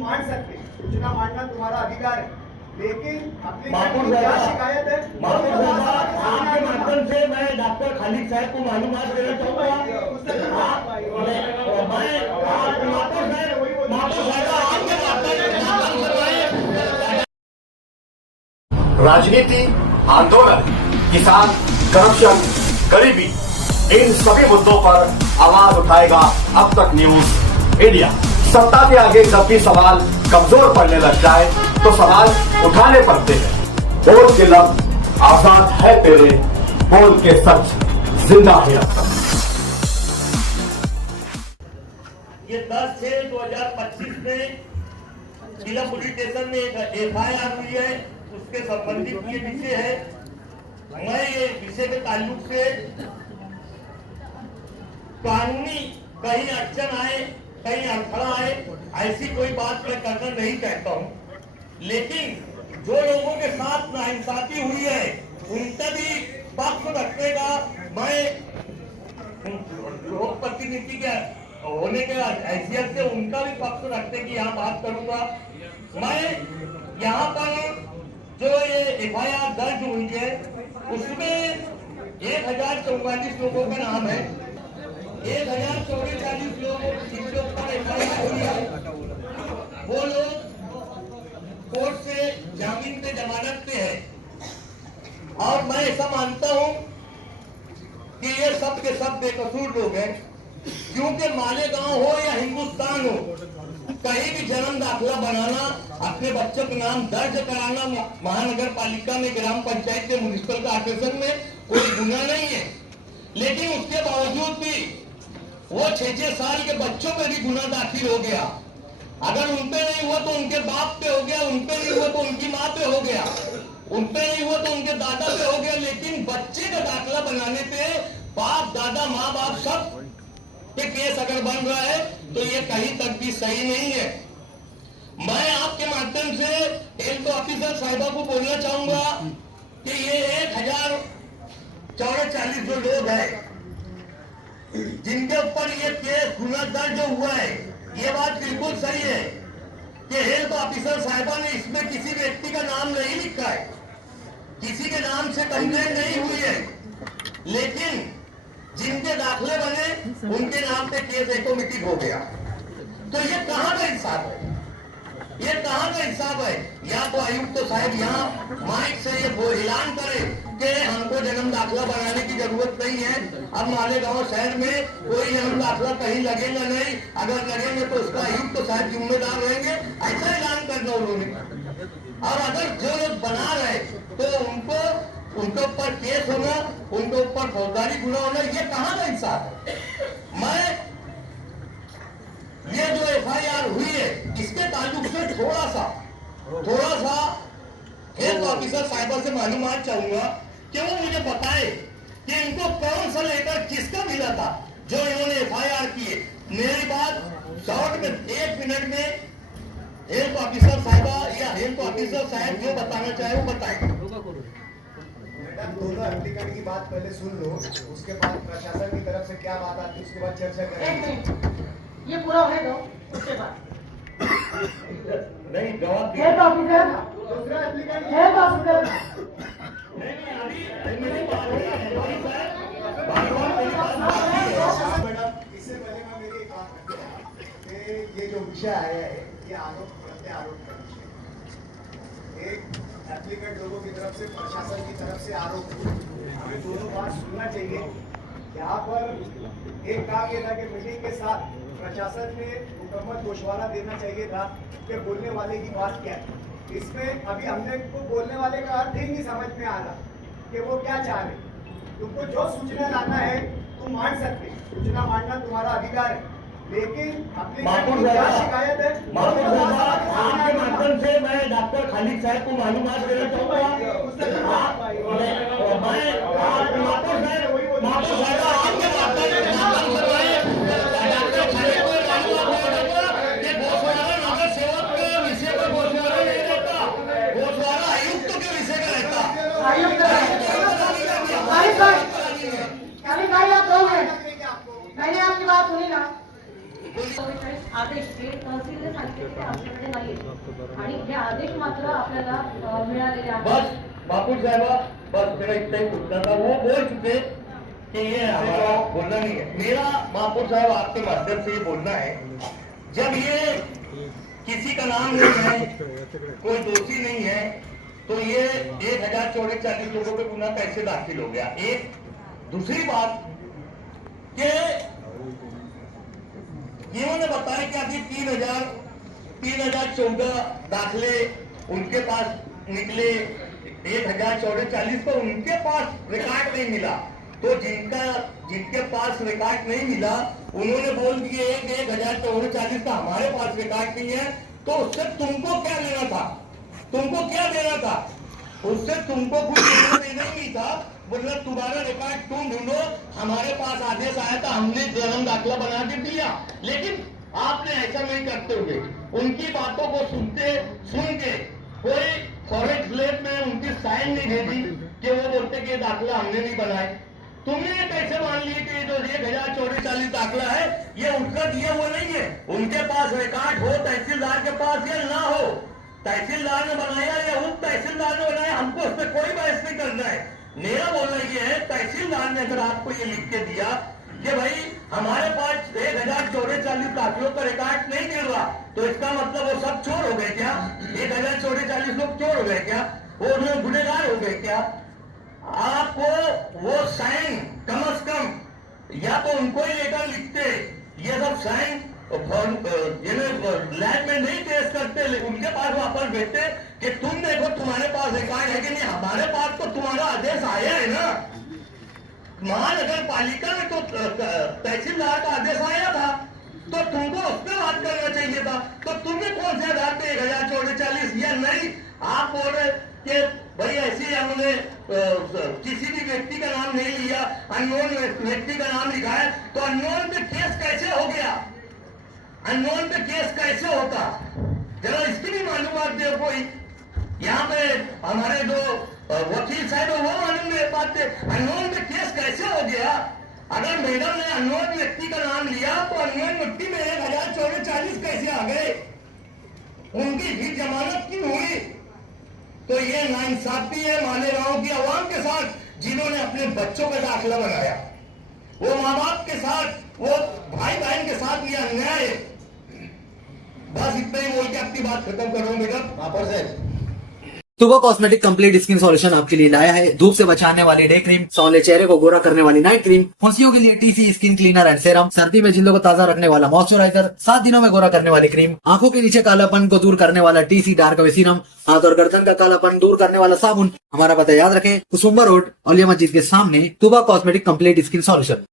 तुम मान सकते, सूचना मानना तुम्हारा अधिकार है, लेकिन अपनी क्या शिकायत है? आपके माध्यम से मैं डॉक्टर खालिद साहब को मालूमात देना चाहूँगा। राजनीति, आंदोलन, किसान, करप्शन, गरीबी, इन सभी मुद्दों पर आवाज उठाएगा अब तक न्यूज इंडिया। सत्ता के आगे जब भी सवाल कमजोर पड़ने लग जाए तो सवाल उठाने पड़ते हैं। बोल के लफ्ज आजाद है तेरे, बोल के सच जिंदा है अब तक। ये 10/6/2025 में जिला पुलिस स्टेशन में एक FIR हुई है, उसके संबंधित ये विषय है। मैं ये विषय के ताल्लुक से कानूनी कहीं अड़चन आए, कहीं अड़थड़ा आए, ऐसी कोई बात मैं करना नहीं चाहता हूँ, लेकिन जो लोगों के साथ नाइंसाफी हुई है उनका भी पक्ष रखने का मैं लोक प्रतिनिधि के होने के हैसियत से उनका भी पक्ष रखने की यहाँ बात करूंगा। मैं यहाँ पर जो ये FIR दर्ज हुई है उसमें 1044 लोगों का नाम है। 1044 लोगों जिनके ऊपर FIR हुई है वो लोग कोर्ट से जामीन पे जमानत पे है, और मैं ऐसा मानता हूं कि ये सब के सब बेकसूर लोग हैं, क्योंकि मालेगांव हो या हिंदुस्तान हो, कहीं भी जन्म दाखिला बनाना, अपने बच्चों के नाम दर्ज कराना महानगर पालिका में, ग्राम पंचायत के म्युनिसिपल कॉर्पोरेशन में कोई गुनाह नहीं है। लेकिन उसके बावजूद भी वो 6-6 साल के बच्चों पे भी गुनाह दाखिल हो गया। अगर उन पे नहीं हुआ तो उनके बाप पे हो गया, उन पे नहीं हुआ तो उनकी माँ पे हो गया, उन पे नहीं हुआ तो उनके दादा पे हो गया। लेकिन बच्चे का दाखिला बनाने पे बाप, दादा, माँ बाप सब के केस अगर बन रहा है तो ये कहीं तक भी सही नहीं है। मैं आपके माध्यम से हेल्थ ऑफिसर साहिबा को बोलना चाहूंगा कि ये 1044 जो लोग हैं जिनके ऊपर ये केस गुना दर्ज हुआ है, ये बात बिल्कुल सही है कि हेल्थ ऑफिसर साहिबा ने इसमें किसी व्यक्ति का नाम नहीं लिखा है, किसी के नाम से कंप्लेंट नहीं हुई है, लेकिन जिनके दाखिले बने उनके नाम पे केस ऑटोमेटिक हो गया। तो ये कहां का इंसाफ है? ये कहां का इंसाफ है? या तो आयुक्त साहब यहाँ माइक से ये ऐलान करे कि हमको जन्म दाखिला बनाने की जरूरत नहीं है, अब मालेगांव शहर में कोई जन्म दाखिला कहीं लगेगा नहीं, अगर लगेंगे तो उसका आयुक्त साहब जिम्मेदार रहेंगे, ऐसा ऐलान करना उन्होंने। और अगर जो लोग बना रहे तो उनके ऊपर केस होना, उनके ऊपर फौजदारी गुनाह होना, ये कहां का इंसाफ है? मैं ये जो FIR हुई है इसके ताल्लुक से थोड़ा सा हेल्थ ऑफिसर साहिबा से मालूमात चाहूंगा कि वो मुझे बताए कि इनको कौन सा लेटर किसका मिला था जो इन्होंने FIR की है। मेरी बात शॉर्ट में 1 मिनट में हेल्थ ऑफिसर साहिबा या हेल्थ ऑफिसर साहब जो बताना चाहे वो बताए। दोनों एप्लीकेंट की बात पहले सुन लो, उसके बाद प्रशासन की तरफ से क्या बात आती है उसके बाद चर्चा करेंगे। ये पूरा होने दो, उसके बाद नहीं जवाब हेल्थ ऑफिसर दूसरा एप्लीकेंट हेल्थ ऑफिसर इससे पहले मैं मेरी एक बात कि ये जो विषय आया है ये आरोप प्रत्यारोप का विषय, एक एप्लीकेंट लोगों की तरफ से, प्रशासन की तरफ से आरोप, हमें दोनों बात सुनना चाहिए। यहाँ पर एक काम ये था कि मीटिंग के साथ प्रशासन ने मुकम्मल गोशवारा देना चाहिए था कि बोलने वाले की बात क्या है। इसमें अभी हमने को बोलने वाले का अर्थ ही नहीं समझ में आ रहा कि वो क्या चाह रहे। तुमको जो सूचना लाना है तुम मान सकते, सूचना मानना तुम्हारा अधिकार है, लेकिन अपनी क्या शिकायत है? आपके माध्यम से मैं डॉक्टर खालिद साहब को मालूमात देना चाहूँगा। मैंने आपकी बात सुनी ना, आदेश तहसील ने आपल्याकडे नाहीये आणि हे आदेश मात्र आपल्याला मिळालेले आहेत. बस बापू साहबा, बस मेरा इतना ही पूछना था। वो बोल चुके कि ये हमारा बोलना नहीं है। मेरा बापू साहब आपके माध्यम से ये बोलना है, जब ये किसी का नाम नहीं है, कोई दोषी नहीं है, तो ये 1044 लोगों पे गुना कैसे दाखिल हो गया? एक दूसरी बात कि इन्होंने बताया कि अभी 3014 दाखले उनके पास निकले, 1044 तो उनके पास रिकॉर्ड नहीं मिला। तो जिनके पास रिकॉर्ड नहीं मिला उन्होंने बोल दिए 1044 का हमारे पास रिकॉर्ड नहीं है, तो उससे तुमको क्या लेना था? तुमको क्या देना था? उससे तुमको कुछ लेना देना ही नहीं था। बोला तुम्हारा रिकॉर्ड तुम ढूंढो, हमारे पास आदेश आया था, हमने जन्म दाखला बना के दिया। लेकिन आपने ऐसा नहीं करते हुए उनकी बातों को सुन के कोई फॉरेस्ट स्लेब में उनकी साइन नहीं दे दी कि वो बोलते कि दाखला हमने नहीं बनाए। तुमने कैसे मान लिए कि जो 1044 दाखला है ये उनका दिया हुआ नहीं है? उनके पास रिकॉर्ड हो तहसीलदार के पास या ना हो, तहसीलदार ने बनाया या उप तहसीलदार ने बनाया, हमको उस पर कोई बहस नहीं करना है। मेरा बोलना ये है, तहसीलदार ने अगर आपको ये लिख के दिया कि भाई हमारे पास 1044 दाखिलों का रिकॉर्ड नहीं मिल रहा, तो इसका मतलब वो सब चोर हो गए क्या? 1044 लोग चोर हो गए क्या? वो लोग गुनहगार हो गए क्या? आपको वो साइन कम से कम या तो उनको ही लेकर लिखते, ये सब साइन लैब में नहीं टेस्ट करते, उनके पास वापस भेजते कि तुम देखो तुम्हारे पास रिकॉर्ड है कि नहीं। हमारे पास तो तुम्हारा आदेश आया है ना, महानगर पालिका में तो तहसीलदार का आदेश आया था, तो तुमको उस पर बात करना चाहिए था। तो तुमने कौन से आधार पे 1044 या नहीं? आप बोल रहे कि भाई ऐसे हमने किसी भी व्यक्ति का नाम नहीं लिया, अननोन व्यक्ति का नाम लिखा है, तो अननोन पे केस कैसे हो गया? अननोन पे केस कैसे होता? जरा इसकी भी मालूमात दे कोई। यहाँ पे हमारे जो वकील साहब है वो मालूम नहीं पाते अननोन पे केस कैसे हो गया। अगर मैडम ने अननोन व्यक्ति का नाम लिया तो अननोन व्यक्ति में 1044 कैसे आ गए? उनकी भी जमानत क्यों हुई? तो ये नाइंसाफी है मालेगांव की आवाम के साथ, जिन्होंने अपने बच्चों का दाखिला बनाया, वो माँ बाप के साथ, वो भाई बहन के साथ ये अन्याय है। बस इतना ही बोल के अपनी बात खत्म कर रहा हूँ बेटा। वापस है तुबा कॉस्मेटिक कंप्लीट स्किन सॉल्यूशन आपके लिए लाया है धूप से बचाने वाली डे क्रीम, सौंले चेहरे को गोरा करने वाली नाइट क्रीम, फुंसियों के लिए TC skin cleaner and serum, सर्दी में जिल्दों को ताजा रखने वाला मॉइस्चराइजर, 7 दिनों में गोरा करने वाली क्रीम, आंखों के नीचे कालापन को दूर करने वाला टीसी डार्क वे सीरम, हाथ और गर्दन का कालापन दूर करने वाला साबुन। हमारा पता याद रखें, कुसुम्बा रोड, औलिया मस्जिद के सामने, तुबा कॉस्मेटिक कंप्लीट स्किन सॉल्यूशन।